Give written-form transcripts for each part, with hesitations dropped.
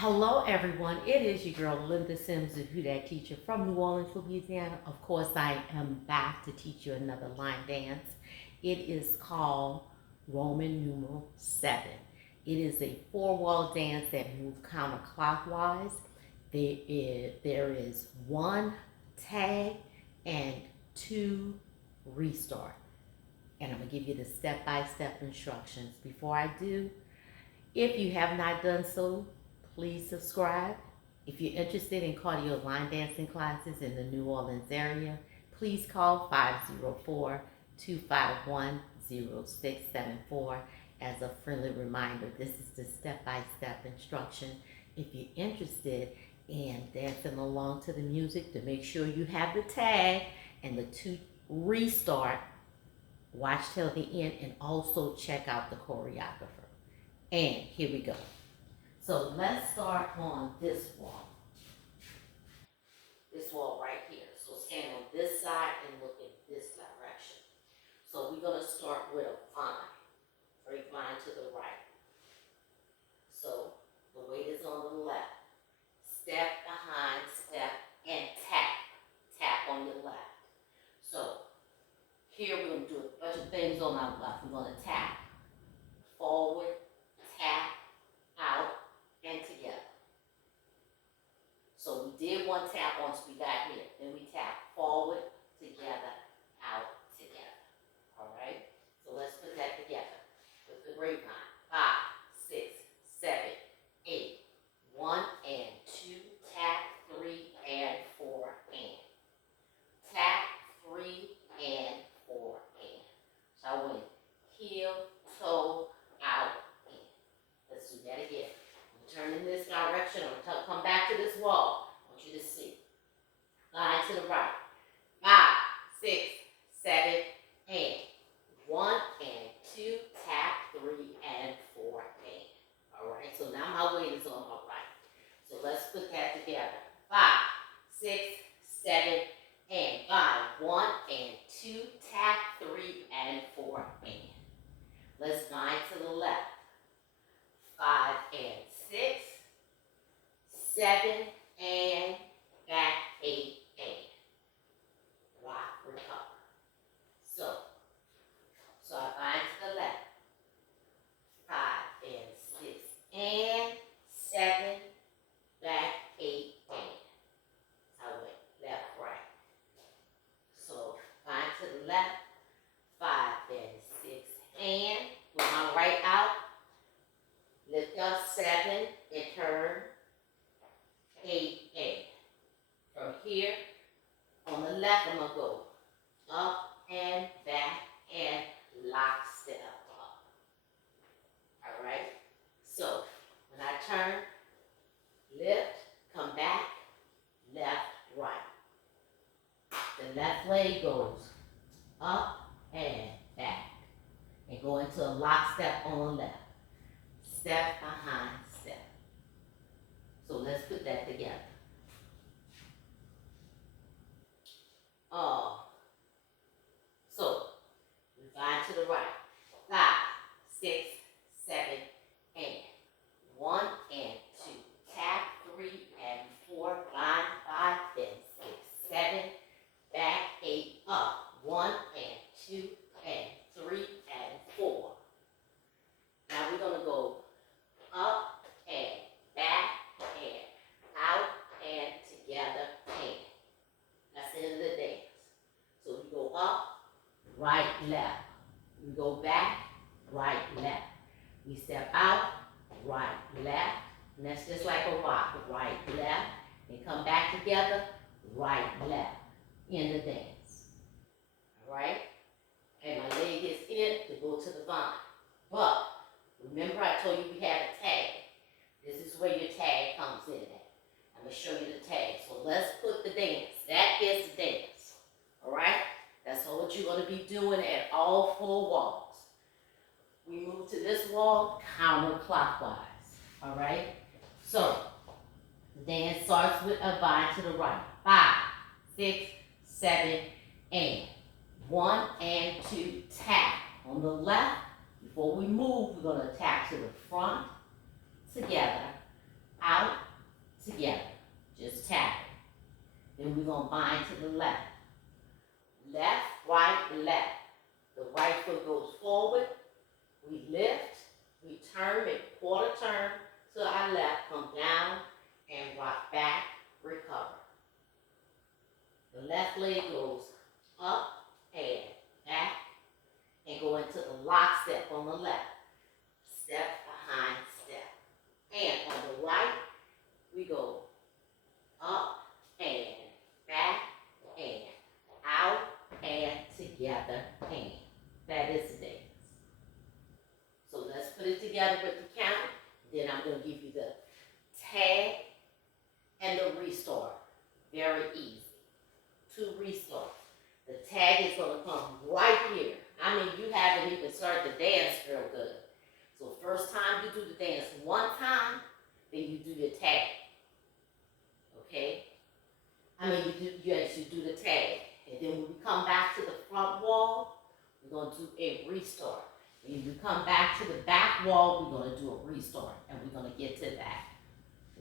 Hello, everyone. It is your girl, Linda Sims, the Hudak teacher from New Orleans, Louisiana. Of course, I am back to teach you another line dance. It is called Roman numeral 7. It is a four-wall dance that moves counterclockwise. There is one tag and two restart. And I'm going to give you the step-by-step instructions. Before I do, if you have not done so, please subscribe. If you're interested in cardio line dancing classes in the New Orleans area, please call 504-251-0674. As a friendly reminder, this is the step-by-step instruction. If you're interested in dancing along to the music, to make sure you have the tag and the two restart, watch till the end, and also check out the choreographer. And here we go. So let's start on this wall. This wall right here. So stand on this side and look in this direction. So we're going to start with a vine. Straight vine to the right. So the weight is on the left. Step behind step and tap. Tap on your left. So here we're going to do a bunch of things on our left. We're going to tap forward, tap, out, and together. So we did one tap once we got here. Then we tap forward, together, out, together. All right? So let's put that together with the grapevine. 5, 6, 7, 8. 1 and 2, tap, 3 and 4 and. Tap, 3 and 4 and. So I went heel, toe, out, in. Let's do that again. Turn in this direction. I'm going to come back to this wall. I want you to see. Line to the right. 5, 6, 7, and 1 and 2, tap, 3 and 4 and. All right. So now my weight is on my right. So let's put that together. 5, 6, 7, and 5. 1 and 2, tap, 3 and 4 and. Let's bind to the left. 5 and 6, 7 and back, 8 and. Rock, recover. So I bind to the left. 5 and 6 and 7, back, 8 and. I went left, right. So bind to the left. 5 and 6 and. With my right out. Lift up 7 and turn 8 and. From here, on the left, I'm going to go up and back and lock step up. All right? So, when I turn, lift, come back, left, right. The left leg goes up and back. And go into a lock step on the left. Step behind step. So let's put that together. So we bind to the right. 5, 6, 7, and 1 and 2. Tap 3 and 4. Bind 5 and 6, 7. Back 8 up. 1 and 2 and 3 and 4. Now we're going to go up and back and out and together and. That's the end of the dance. So we go up, right, left. We go back, right, left. We step out, right, left. And that's just like a rock. Right, left. And come back together, right, left. In the dance. All right? And my leg is in to go to the vine. But remember I told you we had a tag. This is where your tag comes in at. I'm going to show you the tag. So let's put the dance. That is the dance. All right? That's what you're going to be doing at all 4 walls. We move to this wall counterclockwise. All right? So the dance starts with a vine to the right. 5, 6, 7, and. 1 and 2, tap. On the left, before we move, we're going to tap to the front, together, out, Then I'm going to give you the tag and the restart. Very easy. 2 restarts. The tag is going to come right here. I mean, you haven't even started the dance real good. So first time you do the dance 1 time, then you do your tag. Okay? I mean, you actually do the tag. And then when we come back to the front wall, we're going to do a restart. And when you come back to the back wall, we're going to do a restart. And we're going to get to that.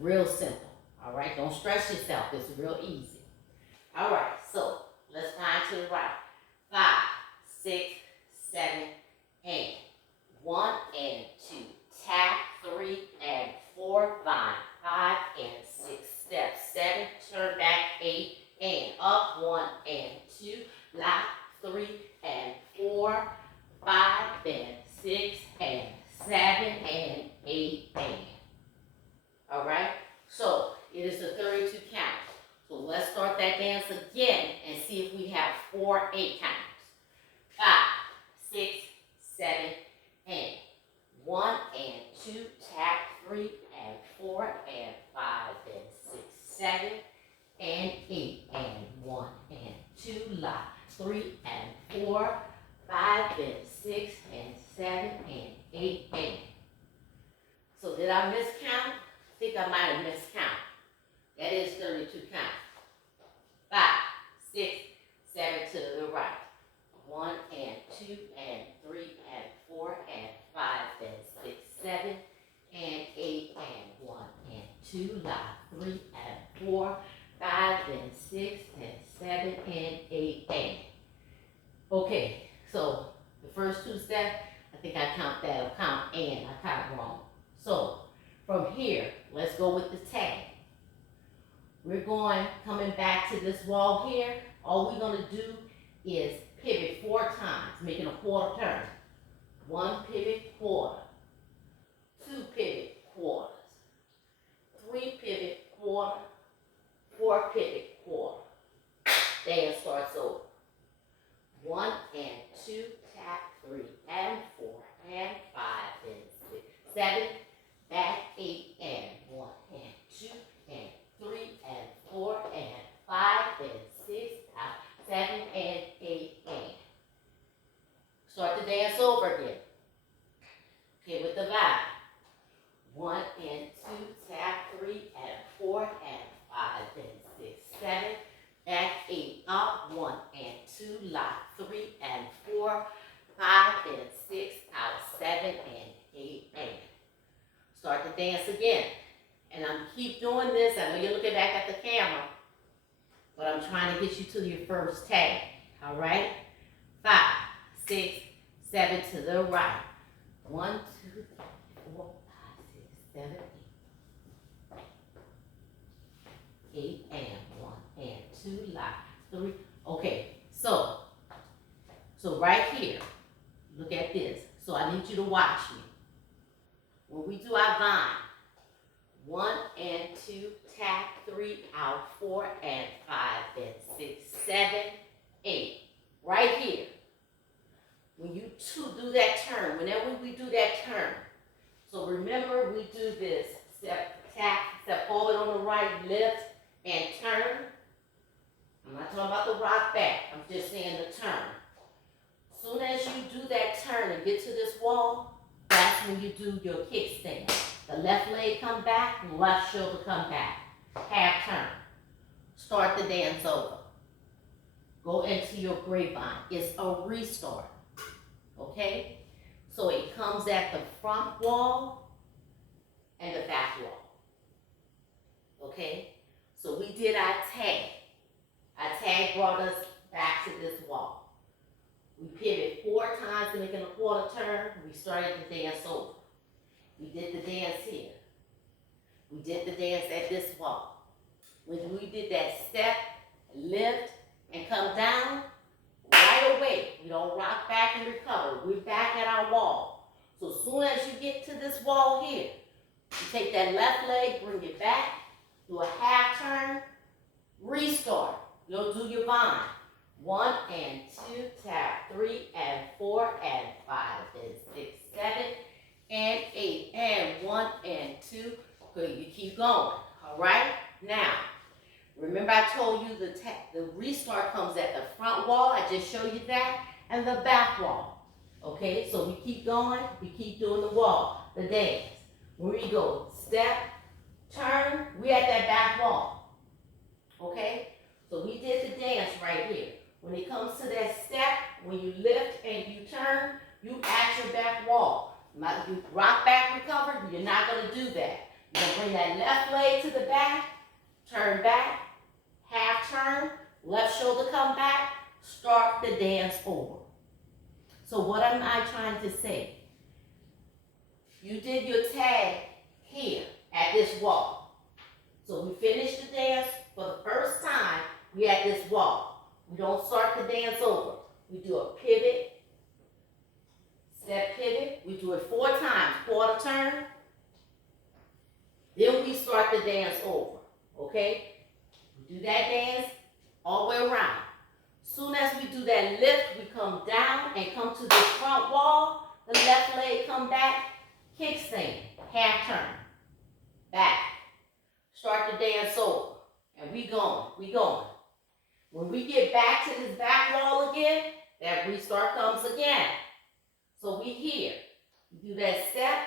Real simple. All right? Don't stress yourself. It's real easy. All right. So let's find to the right. 5, 6, 7, and 1 and 2. Tap 3 and 4. Vine 5 and 6. Step 7. Turn back 8 and up. 1 and 2. Lock 3 and 4. 5 and 6 and 7 and 8 and. All right. So it is a 32 count. So let's start that dance again and see if we have 4 8 counts. 5, 6, 7, and 1 and 2. Tap 3 and 4 and 5 and 6, 7 and 8 and 1 and 2. Lock 3 and 4, 5 and 6 and 7 and 8 and. So did I miscount? I think I might have miscount. That is 32 counts. 5, 6, 7 to the right. 1 and 2 and 3 and 4 and 5 and 6, 7 and 8 and 1 and 2. Lock 3 and 4, 5 and 6 and 7 and 8 and. Okay, so the first 2 steps, I think I count that or count and. I count wrong. So from here, let's go with the tag. We're coming back to this wall here. All we're going to do is pivot 4 times, making a quarter turn. 1 pivot, quarter. 2 pivot, quarters. 3 pivot, quarter. 4 pivot, quarter. Dance starts over. 1 and 2, tap 3 and 4 and 5 and 6, 7, back 8 and 1 and 2 and 3 and 4 and 5 and 6, out, 7 and 8 and. Start the dance over again. Okay, with the vibe. 1 and 2, tap 3 and 4 and 5 and 6, 7, back 8, up, 1 and 2, lock 3 and 4, 5 and 6, out, 7 and 8 and. Start the dance again. And I'm keep doing this. I know you're looking back at the camera, but I'm trying to get you to your first tag. All right? 5, 6, 7 to the right. 1, 2, 3, 4, 5, 6, 7, 8. 8 and 1 and 2, lock 3. Okay, so right here, look at this. So I need you to watch me. When we do our vine, 1 and 2, tap 3, out 4 and 5 and 6, 7, 8. Right here. When you do that turn, whenever we do that turn, so remember we do this, step, tap, step forward on the right, lift, and turn. I'm not talking about the rock back, I'm just saying the turn. As soon as you do that turn and get to this wall, that's when you do your kickstand. The left leg come back, left shoulder come back. Half turn. Start the dance over. Go into your grapevine. It's a restart. Okay? So it comes at the front wall and the back wall. Okay? So we did our tag. Our tag brought us back to this wall. We pivoted 4 times to make a quarter turn. We started the dance over. We did the dance here. We did the dance at this wall. When we did that step, lift, and come down, right away, we don't rock back and recover. We're back at our wall. So as soon as you get to this wall here, you take that left leg, bring it back, do a half turn, restart. You'll do your vine. 1 and 2, tap 3 and 4 and 5 and 6, 7 and 8 and 1 and 2. Good, you keep going. All right? Now, remember I told you the restart comes at the front wall. I just showed you that. And the back wall. Okay? So we keep going. We keep doing the wall, the dance. When we go step, turn, we at that back wall. Okay? So we did the dance right here. When it comes to that step, when you lift and you turn, you at your back wall. You rock back, recover, you're not going to do that. You're going to bring that left leg to the back, turn back, half turn, left shoulder come back, start the dance over. So what am I trying to say? You did your tag here at this wall. So we finished the dance for the first time, we at this wall. We don't start the dance over. We do a pivot, step pivot. We do it 4 times, quarter turn. Then we start the dance over, okay? We do that dance all the way around. Soon as we do that lift, we come down and come to this front wall. The left leg come back, kickstand, half turn, back. Start the dance over, and we going. When we get back to this back wall again, that restart comes again. So we here. We do that step,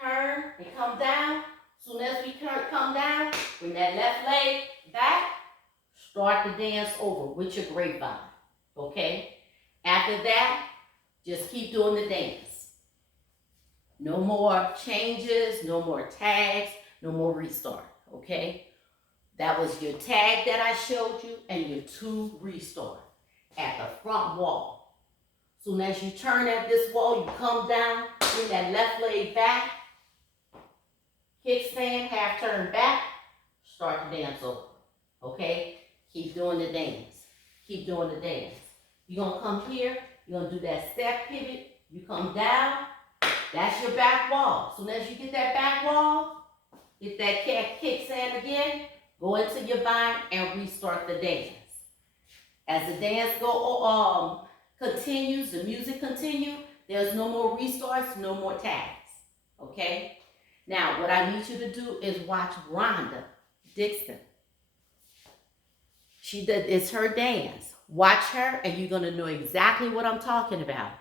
turn, and come down. Soon as we come down, bring that left leg back, start the dance over with your grapevine, okay? After that, just keep doing the dance. No more changes, no more tags, no more restart, okay? That was your tag that I showed you and your 2 restart at the front wall. Soon as you turn at this wall, you come down, bring that left leg back, kickstand, half turn back, start the dance over, okay? Keep doing the dance. Keep doing the dance. You're going to come here, you're going to do that step pivot, you come down, that's your back wall. Soon as you get that back wall, get that kickstand again, go into your vine and restart the dance. As the dance continues, the music continues, there's no more restarts, no more tags, okay? Now, what I need you to do is watch RHONDA DICKSON. It's her dance. Watch her and you're going to know exactly what I'm talking about.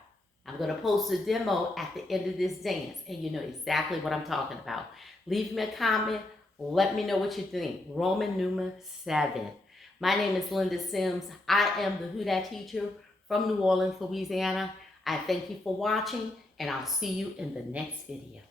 I'm going to post a demo at the end of this dance and you know exactly what I'm talking about. Leave me a comment. Let me know what you think. Roman numeral 7. My name is Linda Sims. I am the Who Dat teacher from New Orleans, Louisiana. I thank you for watching and I'll see you in the next video.